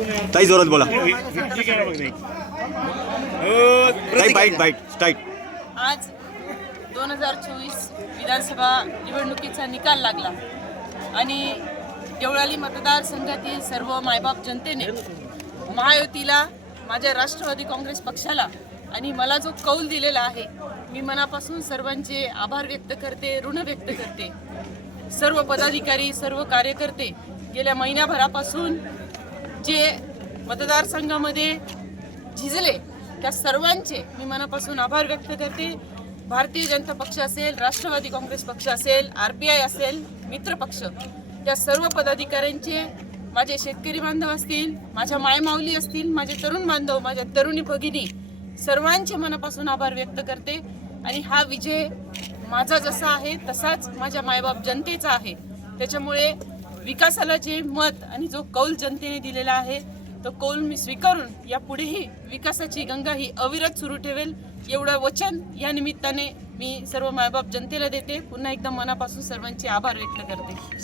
ताई जोरात बोला. ताई बाईट बाईट स्टार्ट. आज 2024 विधानसभा निवडणुकीचा निकाल लागला आणि देवळाली मतदारसंघातील सर्व मायबाप जनतेने महायुतीला, माझ्या राष्ट्रवादी काँग्रेस पक्षाला आणि मला जो कौल दिलेला आहे, मी मनापासून सर्वांचे आभार व्यक्त करते, ऋण व्यक्त करते. सर्व पदाधिकारी, सर्व कार्यकर्ते गेल्या महिन्याभरापासून जे मतदारसंघामध्ये झिजले त्या सर्वांचे मी मनापासून आभार व्यक्त करते. भारतीय जनता पक्ष असेल, राष्ट्रवादी काँग्रेस पक्ष असेल, RPI असेल, मित्र पक्ष, त्या सर्व पदाधिकाऱ्यांचे, माझे शेतकरी बांधव असतील, माझ्या मायमाऊली असतील, माझे तरुण बांधव, माझ्या तरुणी भगिनी, सर्वांचे मनापासून आभार व्यक्त करते. आणि हा विजय माझा जसा आहे तसाच माझ्या मायबाप जनतेचा आहे. त्याच्यामुळे विकासाला जे मत आणि जो कौल जनतेने दिलेला आहे तो कौल मी स्वीकारून यापुढेही विकासाची गंगा ही अविरत सुरू ठेवेल, एवढं वचन या निमित्ताने मी सर्व मायबाप जनतेला देते. पुन्हा एकदा मनापासून सर्वांचे आभार व्यक्त करते.